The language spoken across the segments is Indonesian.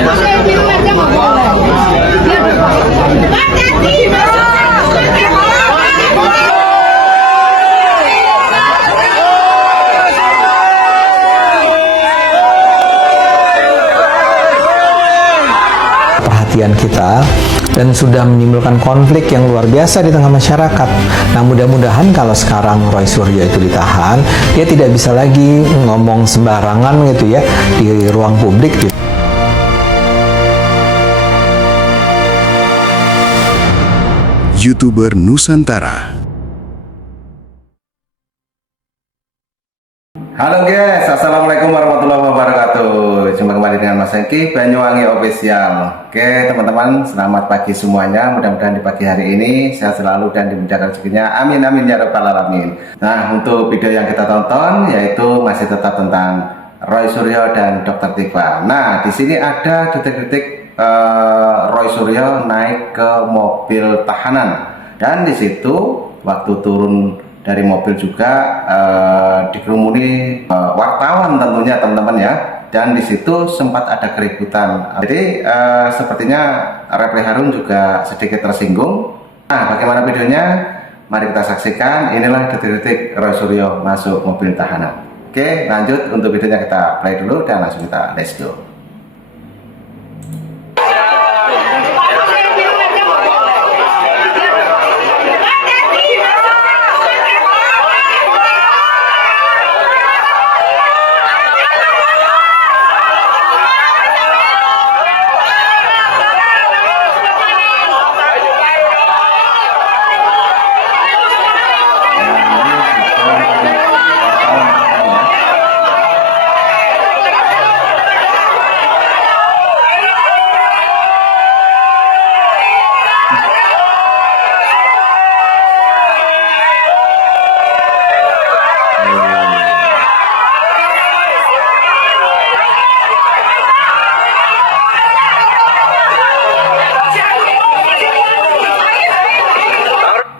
minum aja nggak boleh. Perhatian kita dan sudah menimbulkan konflik yang luar biasa di tengah masyarakat. Nah, mudah-mudahan kalau sekarang Roy Suryo itu ditahan, dia tidak bisa lagi ngomong sembarangan gitu ya di ruang publik. YouTuber Nusantara. Halo guys, assalamualaikum warahmatullahi wabarakatuh. Jumpa kembali dengan Mas Hengki Banyuwangi Official. Oke teman-teman, selamat pagi semuanya. Mudah-mudahan di pagi hari ini sehat selalu dan dimudahkan rezekinya. Amin amin ya rabbal alamin. Nah, untuk video yang kita tonton yaitu masih tetap tentang Roy Suryo dan Dr. Tifa. Nah, di sini ada detik-detik Roy Suryo naik ke mobil tahanan, dan di situ waktu turun dari mobil juga dikerumuni wartawan tentunya teman-teman ya, dan di situ sempat ada keributan. Jadi sepertinya Refli Harun juga sedikit tersinggung. Nah, bagaimana videonya? Mari kita saksikan. Inilah detik-detik Roy Suryo masuk mobil tahanan. Oke, lanjut. Untuk videonya kita play dulu dan langsung kita let's go.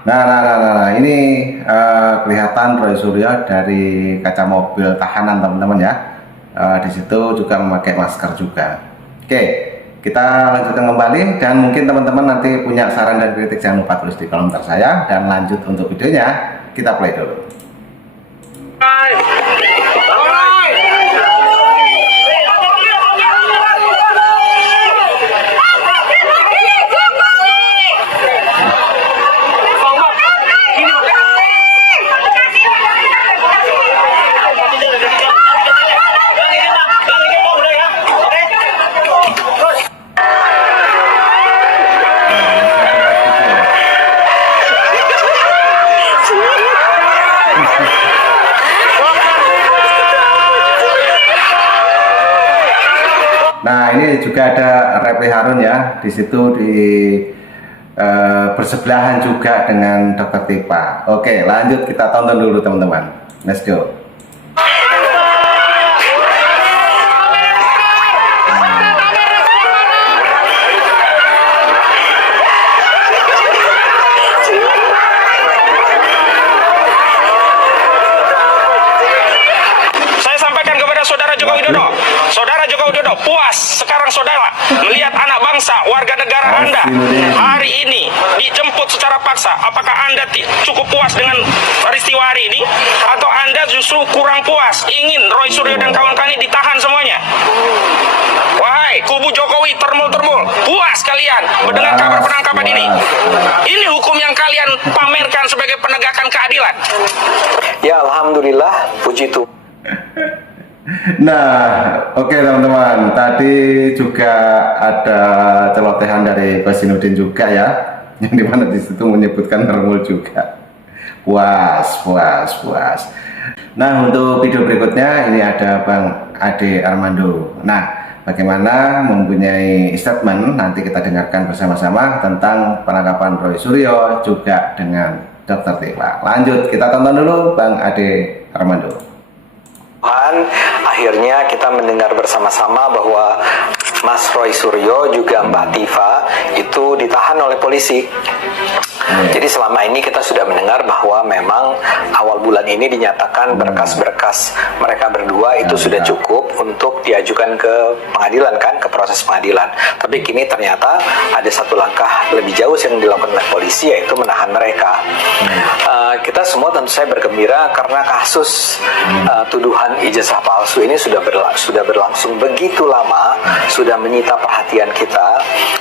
Nah, ini kelihatan Roy Suryo dari kaca mobil tahanan teman-teman ya. Di situ juga memakai masker juga. Oke, kita lanjutkan kembali, dan mungkin teman-teman nanti punya saran dan kritik jangan lupa tulis di kolom komentar saya, dan lanjut untuk videonya kita play dulu. Nah, ini juga ada Refli Harun ya, di situ di bersebelahan juga dengan Dr. Tifa. Oke, lanjut kita tonton dulu teman-teman. Let's go. Saudara Joko Widodo, Saudara Joko Widodo puas sekarang saudara melihat anak bangsa warga negara Anda hari ini dijemput secara paksa. Apakah Anda cukup puas dengan peristiwa hari ini, atau Anda justru kurang puas ingin Roy Suryo dan kawan-kawan ini ditahan semuanya? Wahai kubu Jokowi termul-termul, puas kalian mendengar kabar penangkapan ini? Ini hukum yang kalian pamerkan sebagai penegakan keadilan? Ya, alhamdulillah, puji Tuhan. Nah, oke teman-teman, tadi juga ada celotehan dari Basinuddin juga ya, yang dimana di situ menyebutkan termul juga. Puas. Nah, untuk video berikutnya ini ada Bang Ade Armando. Nah, bagaimana mempunyai statement, nanti kita dengarkan bersama-sama tentang penangkapan Roy Suryo juga dengan Dr. Tifa. Lanjut, kita tonton dulu Bang Ade Armando. Akhirnya kita mendengar bersama-sama bahwa Mas Roy Suryo juga Mbak Tifa itu ditahan oleh polisi. Jadi selama ini kita sudah mendengar bahwa memang awal bulan ini dinyatakan berkas-berkas mereka berdua itu sudah cukup untuk diajukan ke pengadilan kan, ke proses pengadilan. Tapi kini ternyata ada satu langkah lebih jauh yang dilakukan oleh polisi, yaitu menahan mereka. Kita semua tentu saja bergembira karena kasus tuduhan ijazah palsu ini sudah berlangsung begitu lama, sudah menyita perhatian kita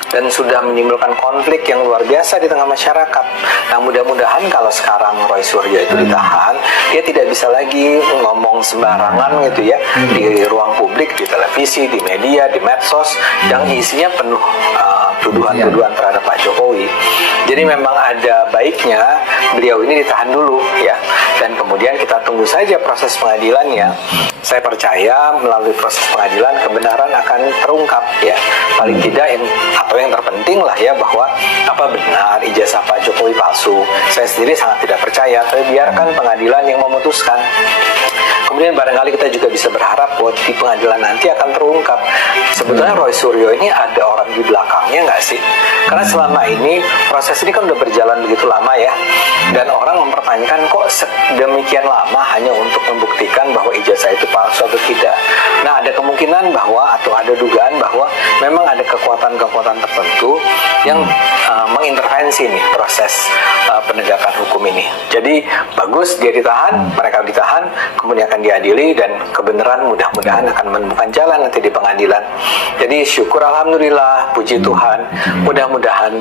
dan sudah menimbulkan konflik yang luar biasa di tengah masyarakat. Nah, mudah-mudahan kalau sekarang Roy Suryo itu ditahan, dia tidak bisa lagi ngomong sembarangan gitu ya di ruang publik, di televisi, di media, di medsos yang isinya penuh tuduhan-tuduhan terhadap Pak Jokowi. Jadi memang ada baiknya beliau ini ditahan dulu ya, dan kemudian kita tunggu saja proses pengadilannya. Saya percaya melalui proses pengadilan kebenaran akan terungkap ya, paling tidak yang terpenting lah ya, bahwa apa benar ijazah Pak Jokowi palsu. Saya sendiri sangat tidak percaya, tapi biarkan pengadilan yang memutuskan. Kemudian barangkali kita juga bisa berharap bahwa di pengadilan nanti akan terungkap sebetulnya Roy Suryo ini ada orang di belakangnya nggak sih? Karena selama ini proses ini kan udah berjalan begitu lama ya, dan orang mempertanyakan kok demikian lama hanya untuk membuktikan bahwa ijazah itu palsu atau tidak. Nah, ada kemungkinan bahwa atau ada dugaan bahwa memang ada kekuatan-kekuatan tertentu yang mengintervensi nih proses penegakan hukum ini. Jadi bagus dia ditahan, mereka ditahan, kemudian akan diadili dan kebenaran mudah-mudahan akan menemukan jalan nanti di pengadilan. Jadi syukur alhamdulillah, puji Tuhan, mudah-mudahan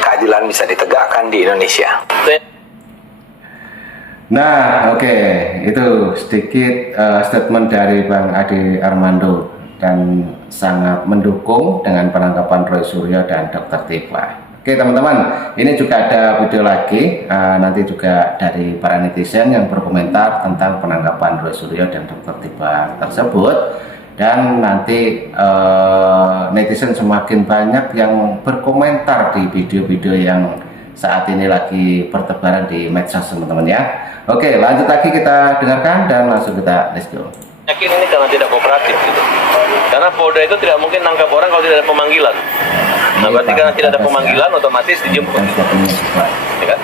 keadilan bisa ditegakkan di Indonesia. Nah, oke, itu sedikit statement dari Bang Ade Armando dan sangat mendukung dengan penangkapan Roy Suryo dan Dr. Tipa. Oke teman-teman, ini juga ada video lagi nanti juga dari para netizen yang berkomentar tentang penangkapan Roy Suryo dan Dr. Tipa tersebut, dan nanti netizen semakin banyak yang berkomentar di video-video yang saat ini lagi bertebaran di medsos teman-teman ya. Oke, lanjut lagi kita dengarkan dan langsung kita let's go. Yakin ini karena tidak kooperatif gitu. Karena Polda itu tidak mungkin nangkap orang kalau tidak ada pemanggilan. Nah, berarti karena tidak ada pemanggilan otomatis dijemput. Ya kan?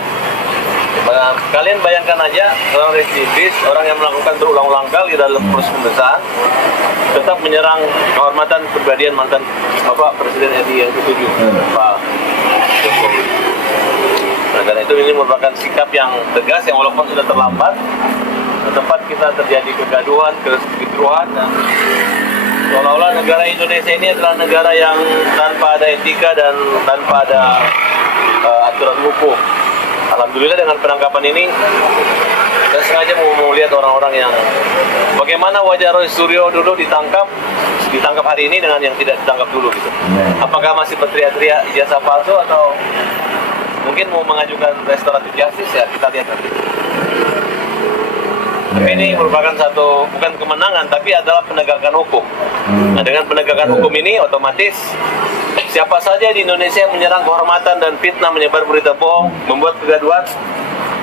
Kalian bayangkan aja orang residivis, orang yang melakukan berulang-ulang kali dalam proses pemeriksaan tetap menyerang kehormatan kepribadian mantan Bapak Presiden RI yang ke-7, Pak Jokowi. Nah, karena itu ini merupakan sikap yang tegas yang walaupun sudah terlambat, tempat kita terjadi kegaduhan, kekisruhan, dan seolah-olah negara Indonesia ini adalah negara yang tanpa ada etika dan tanpa ada aturan hukum. Alhamdulillah dengan penangkapan ini saya sengaja mau lihat orang-orang yang bagaimana wajah Roy Suryo dulu ditangkap hari ini dengan yang tidak ditangkap dulu gitu. Apakah masih berteriak-teriak ijazah palsu atau mungkin mau mengajukan restoratif justice, ya kita lihat nanti. Tapi ini merupakan satu, bukan kemenangan, tapi adalah penegakan hukum. Nah, dengan penegakan hukum ini otomatis siapa saja di Indonesia yang menyerang kehormatan dan fitnah, menyebar berita bohong, membuat kegaduhan,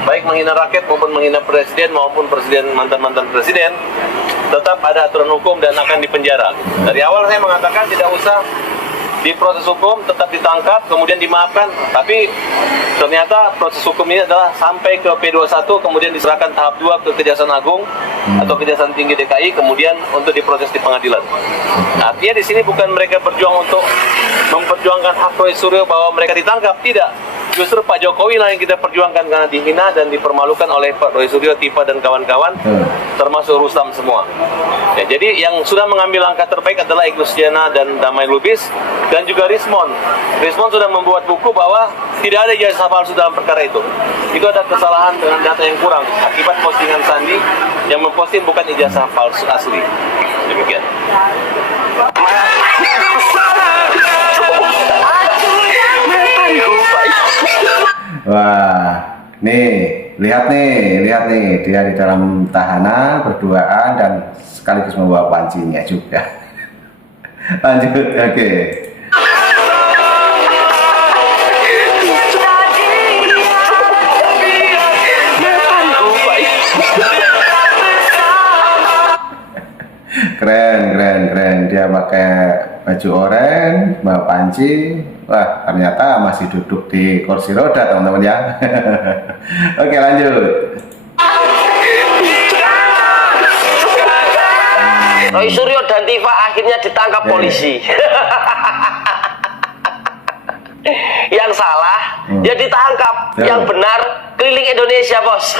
baik menghina rakyat maupun menghina presiden maupun mantan-mantan presiden, tetap ada aturan hukum dan akan dipenjara. Dari awal saya mengatakan tidak usah diproses hukum, tetap ditangkap, kemudian dimaafkan, tapi ternyata proses hukum ini adalah sampai ke P21, kemudian diserahkan tahap 2 ke Kejaksaan Agung atau Kejaksaan Tinggi DKI, kemudian untuk diproses di pengadilan. Artinya di sini bukan mereka berjuang untuk memperjuangkan hak Roy Suryo bahwa mereka ditangkap, tidak. Justru Pak Jokowi lah yang kita perjuangkan karena dihina dan dipermalukan oleh Pak Roy Suryo, Tipa dan kawan-kawan, termasuk Rustam semua. Ya, jadi yang sudah mengambil langkah terbaik adalah Egy Sujana dan Damai Lubis dan juga Rismond. Rismond sudah membuat buku bahwa tidak ada ijazah palsu dalam perkara itu. Itu ada kesalahan dengan data yang kurang akibat postingan Sandi yang memposting bukan ijazah palsu asli. Demikian. Wah, lihat nih, dia di dalam tahanan berduaan dan sekaligus membawa pancinya juga. Lanjut, oke. Keren, dia pakai baju oranye, bawa panci. Wah, ternyata masih duduk di kursi roda, teman-teman ya. Oke, lanjut. Roy Suryo dan Tifa akhirnya ditangkap polisi. Yang salah ya ditangkap, yang benar keliling Indonesia, bos.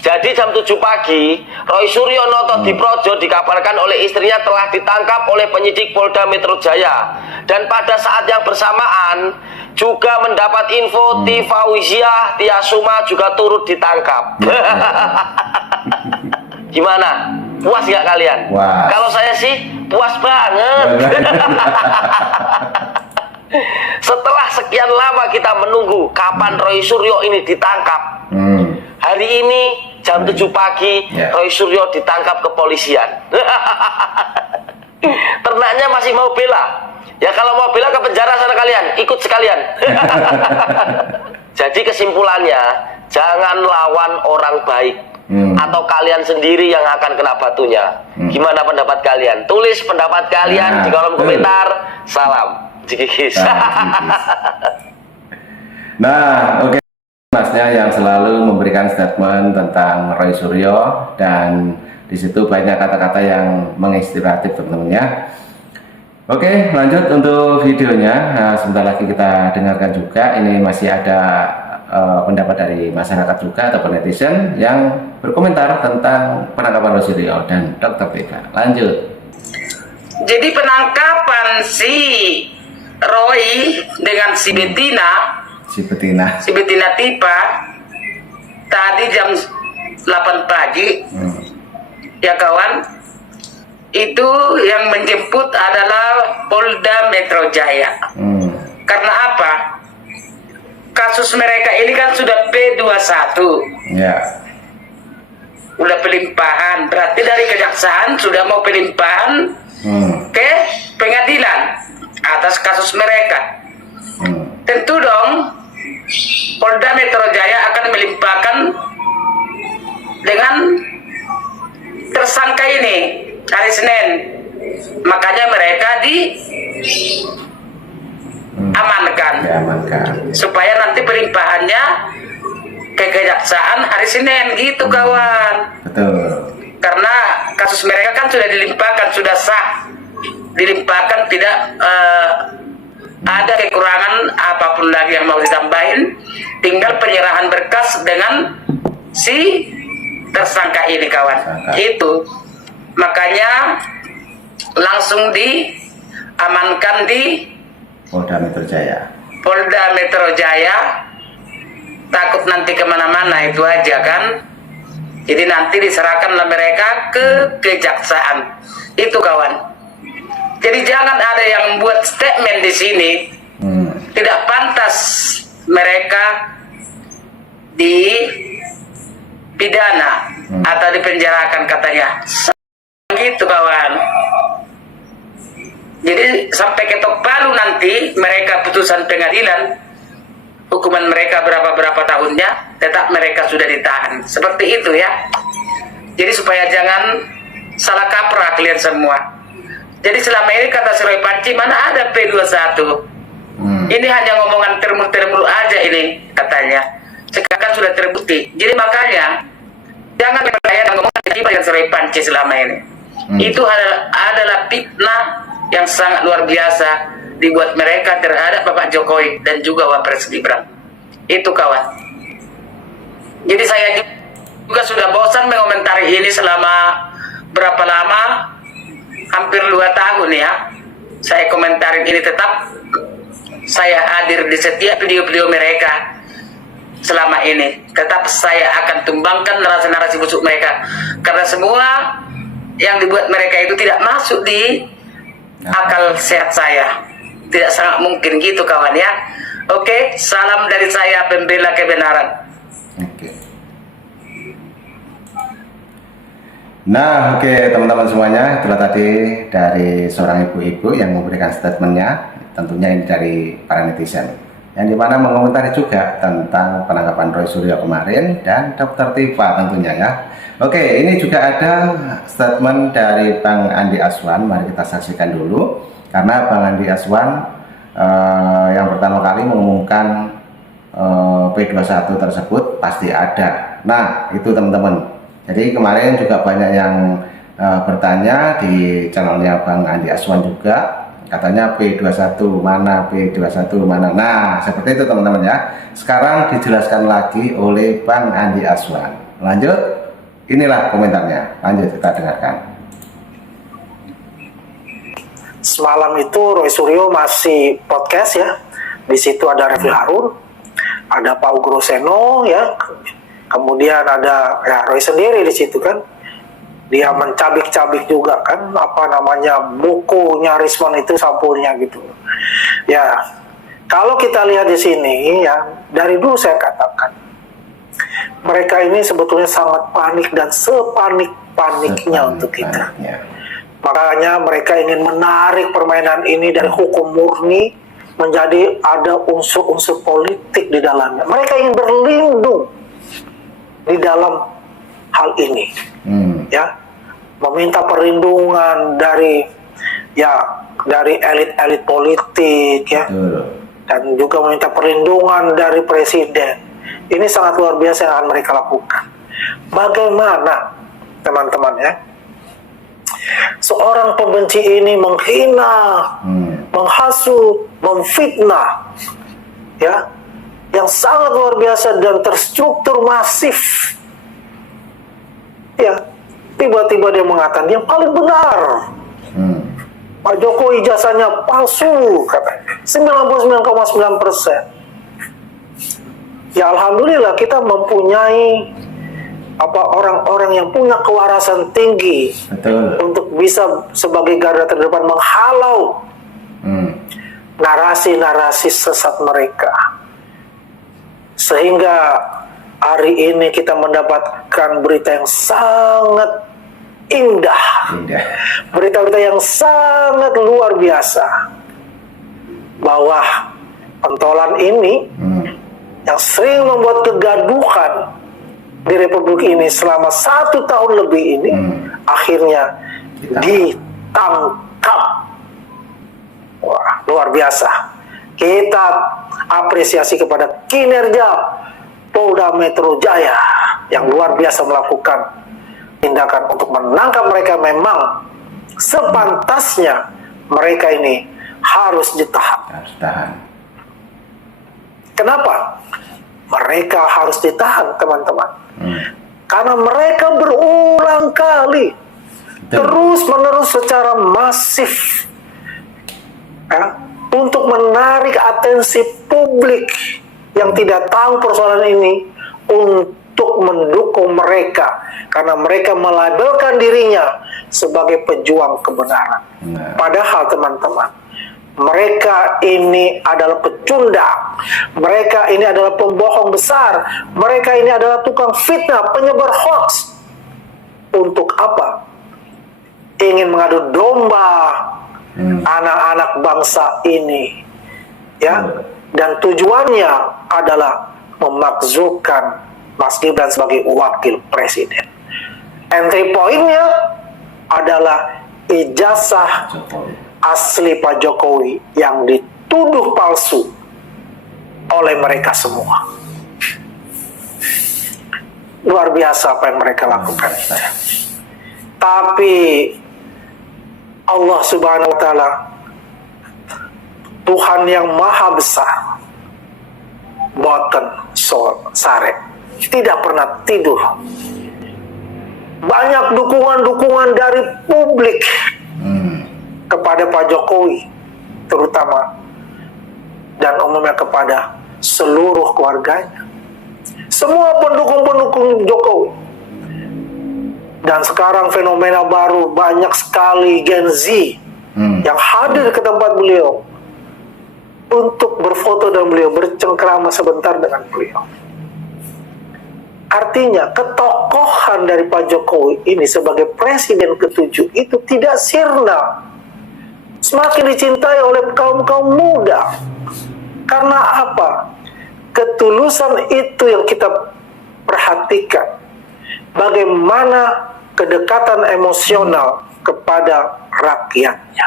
Jadi jam 7 pagi Roy Suryo Noto Diprojo dikabarkan oleh istrinya telah ditangkap oleh penyidik Polda Metro Jaya. Dan pada saat yang bersamaan juga mendapat info Tifa Wiziah Tiasuma juga turut ditangkap. Gimana? Puas nggak kalian? Puas. Kalau saya sih puas banget. Setelah sekian lama kita menunggu kapan Roy Suryo ini ditangkap, hari ini jam 7 pagi Roy Suryo ditangkap kepolisian. Ternaknya masih mau bela. Ya kalau mau bela ke penjara sana kalian, ikut sekalian. Jadi kesimpulannya, jangan lawan orang baik. Atau kalian sendiri yang akan kena batunya. Gimana pendapat kalian? Tulis pendapat kalian di kolom komentar. Salam Jikikis. Nah, oke. Masnya yang selalu memberikan statement tentang Roy Suryo, dan di situ banyak kata-kata yang menginspiratif, teman-teman ya. Oke, lanjut untuk videonya. Nah, sebentar lagi kita dengarkan juga. Ini masih ada pendapat dari masyarakat juga atau netizen yang berkomentar tentang penangkapan Roy Suryo dan Dr. Vega. Lanjut. Jadi penangkapan si Roy dengan si Betina Tifa tadi jam 8 pagi, ya kawan, itu yang menjemput adalah Polda Metro Jaya. Karena apa? Kasus mereka ini kan sudah P21, udah pelimpahan, berarti dari kejaksaan sudah mau pelimpahan ke pengadilan atas kasus mereka. Tentu dong Polda Metro Jaya akan melimpahkan dengan tersangka ini hari Senin. Makanya mereka diamankan supaya nanti pelimpahannya ke kejaksaan hari Senin gitu, kawan. Betul. Karena kasus mereka kan sudah dilimpahkan, sudah sah dilimpahkan, tidak ada kekurangan apapun lagi yang mau ditambahin, tinggal penyerahan berkas dengan si tersangka ini, kawan. Itu makanya langsung diamankan di Polda Metro Jaya. Polda Metro Jaya, takut nanti kemana-mana, itu aja kan. Jadi nanti diserahkanlah mereka ke kejaksaan. Itu, kawan. Jadi jangan ada yang buat statement di sini. Tidak pantas mereka dipidana atau dipenjarakan, katanya. Gitu, kawan. Jadi sampai ketok palu nanti mereka putusan pengadilan, hukuman mereka berapa tahunnya, tetap mereka sudah ditahan. Seperti itu ya. Jadi supaya jangan salah kaprah kalian semua. Jadi selama ini kata si Roy Panci, mana ada P21? Ini hanya ngomongan termul-termul aja ini, katanya. Sekarang kan sudah terbukti. Jadi makanya jangan percaya ngomongan yang si Roy Panci selama ini. Itu adalah fitnah yang sangat luar biasa dibuat mereka terhadap Bapak Jokowi dan juga Wapres Gibran. Itu, kawan. Jadi saya juga sudah bosan mengomentari ini selama berapa lama, hampir 2 tahun ya. Saya komentarin ini, tetap saya hadir di setiap video-video mereka selama ini. Tetap saya akan tumbangkan narasi-narasi busuk mereka, karena semua yang dibuat mereka itu tidak masuk di akal sehat saya. Tidak sangat mungkin gitu, kawan ya. Oke, salam dari saya, pembela kebenaran. Nah, oke teman-teman semuanya, itulah tadi dari seorang ibu-ibu yang memberikan statementnya. Tentunya ini dari para netizen. yang dimana mengomentari juga tentang penangkapan Roy Suryo kemarin dan Dr. Tifa tentunya ya. Oke, ini juga ada statement dari Bang Andi Azwan, mari kita saksikan dulu. Karena Bang Andi Azwan yang pertama kali mengumumkan P21 tersebut pasti ada. Nah, itu teman-teman. Jadi kemarin juga banyak yang bertanya di channelnya Bang Andi Azwan juga, katanya P21 mana, P21 mana. Nah, seperti itu teman-teman ya. Sekarang dijelaskan lagi oleh Bang Andi Azwan. Lanjut, inilah komentarnya. Lanjut kita dengarkan. Semalam itu Roy Suryo masih podcast ya. Di situ ada Refli Harun, ada Pak Ugro Seno ya. Kemudian ada ya Roy sendiri di situ kan. Dia mencabik-cabik juga kan apa namanya bukunya Rismon itu sampulnya gitu. Ya, kalau kita lihat di sini ya, dari dulu saya katakan mereka ini sebetulnya sangat panik dan sepanik-paniknya untuk kita. Makanya mereka ingin menarik permainan ini dari hukum murni menjadi ada unsur-unsur politik di dalamnya. Mereka ingin berlindung di dalam hal ini, ya, meminta perlindungan dari elit-elit politik, ya, dan juga meminta perlindungan dari presiden. Ini sangat luar biasa yang akan mereka lakukan. Bagaimana, teman-teman ya, seorang pembenci ini menghina, menghasut, memfitnah, ya, yang sangat luar biasa dan terstruktur masif. Ya, tiba-tiba dia mengatakan yang paling benar. Pak Jokowi ijazahnya palsu, katanya 99,9%. Ya alhamdulillah kita mempunyai orang-orang yang punya kewarasan tinggi. Betul. Untuk bisa sebagai garda terdepan menghalau narasi-narasi sesat mereka. Sehingga hari ini kita mendapatkan berita yang sangat indah. Berita-berita yang sangat luar biasa. Bahwa pentolan ini yang sering membuat kegaduhan di Republik ini selama 1 tahun lebih ini akhirnya ditangkap. Wah, luar biasa. Kita apresiasi kepada kinerja Polda Metro Jaya yang luar biasa melakukan tindakan untuk menangkap mereka. Memang sepantasnya mereka ini harus ditahan. Kenapa? Mereka harus ditahan, teman-teman. Karena mereka berulang kali terus-menerus secara masif ya, untuk menarik atensi publik yang tidak tahu persoalan ini untuk mendukung mereka, karena mereka melabelkan dirinya sebagai pejuang kebenaran. Padahal teman-teman, mereka ini adalah pecundang, mereka ini adalah pembohong besar, mereka ini adalah tukang fitnah, penyebar hoax. Untuk apa? Ingin mengadu domba anak-anak bangsa ini, ya, dan tujuannya adalah memakzulkan Mas Gibran sebagai wakil presiden. Entry pointnya adalah ijazah asli Pak Jokowi yang dituduh palsu oleh mereka semua. Luar biasa apa yang mereka lakukan. Tapi Allah Subhanahu wa Ta'ala, Tuhan yang maha besar, boten sare, tidak pernah tidur. Banyak dukungan-dukungan dari publik kepada Pak Jokowi, terutama dan umumnya kepada seluruh keluarganya, semua pendukung-pendukung Jokowi. Dan sekarang fenomena baru, banyak sekali Gen Z yang hadir ke tempat beliau untuk berfoto dan beliau, bercengkrama sebentar dengan beliau. Artinya ketokohan dari Pak Jokowi ini sebagai presiden ke-7 itu tidak sirna, semakin dicintai oleh kaum-kaum muda. Karena apa? Ketulusan itu yang kita perhatikan. Bagaimana kedekatan emosional kepada rakyatnya.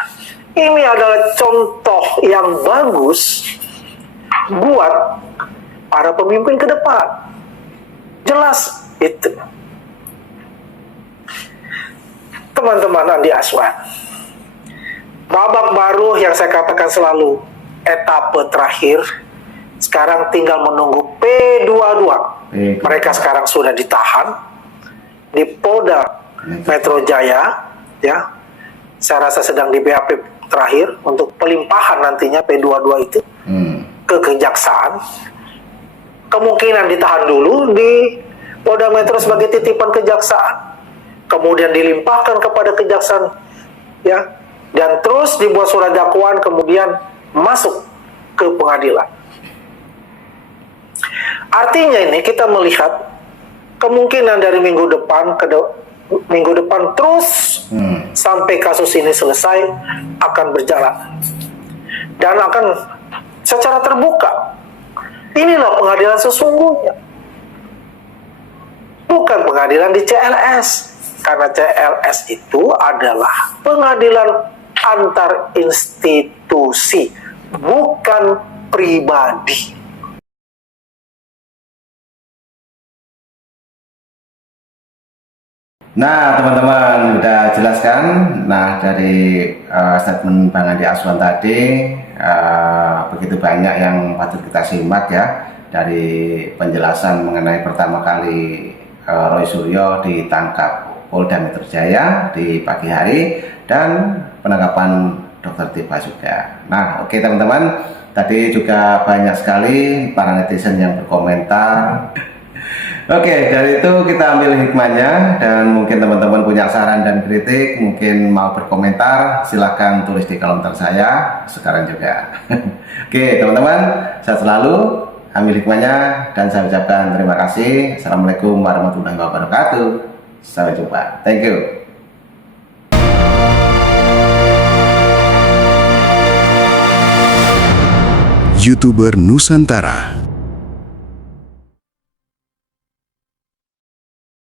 Ini adalah contoh yang bagus buat para pemimpin ke depan. Jelas itu. Teman-teman Andi Aswan, babak baru yang saya katakan selalu, etape terakhir, sekarang tinggal menunggu P22. Mereka sekarang sudah ditahan di Polda Metro Jaya, ya. Saya rasa sedang di BAP terakhir untuk pelimpahan nantinya P22 itu ke kejaksaan. Kemungkinan ditahan dulu di Polda Metro sebagai titipan kejaksaan, kemudian dilimpahkan kepada kejaksaan, ya, dan terus dibuat surat dakwaan, kemudian masuk ke pengadilan. Artinya ini kita melihat kemungkinan dari minggu depan terus sampai kasus ini selesai akan berjalan dan akan secara terbuka. Inilah pengadilan sesungguhnya, bukan pengadilan di CLS. Karena CLS itu adalah pengadilan antar institusi, bukan pribadi. Nah, teman-teman udah jelaskan. Nah, dari statement Bang Andi Aswan tadi, begitu banyak yang patut kita simak ya, dari penjelasan mengenai pertama kali Roy Suryo ditangkap Polda Metro Jaya di pagi hari dan penangkapan Dr. Tifa juga. Nah, oke teman-teman, tadi juga banyak sekali para netizen yang berkomentar. Oke, dari itu kita ambil hikmahnya, dan mungkin teman-teman punya saran dan kritik, mungkin mau berkomentar, silahkan tulis di kolom komentar saya sekarang juga. Oke teman-teman, sehat selalu, ambil hikmahnya, dan saya ucapkan terima kasih. Assalamualaikum warahmatullahi wabarakatuh. Sampai jumpa. Thank you. YouTuber Nusantara.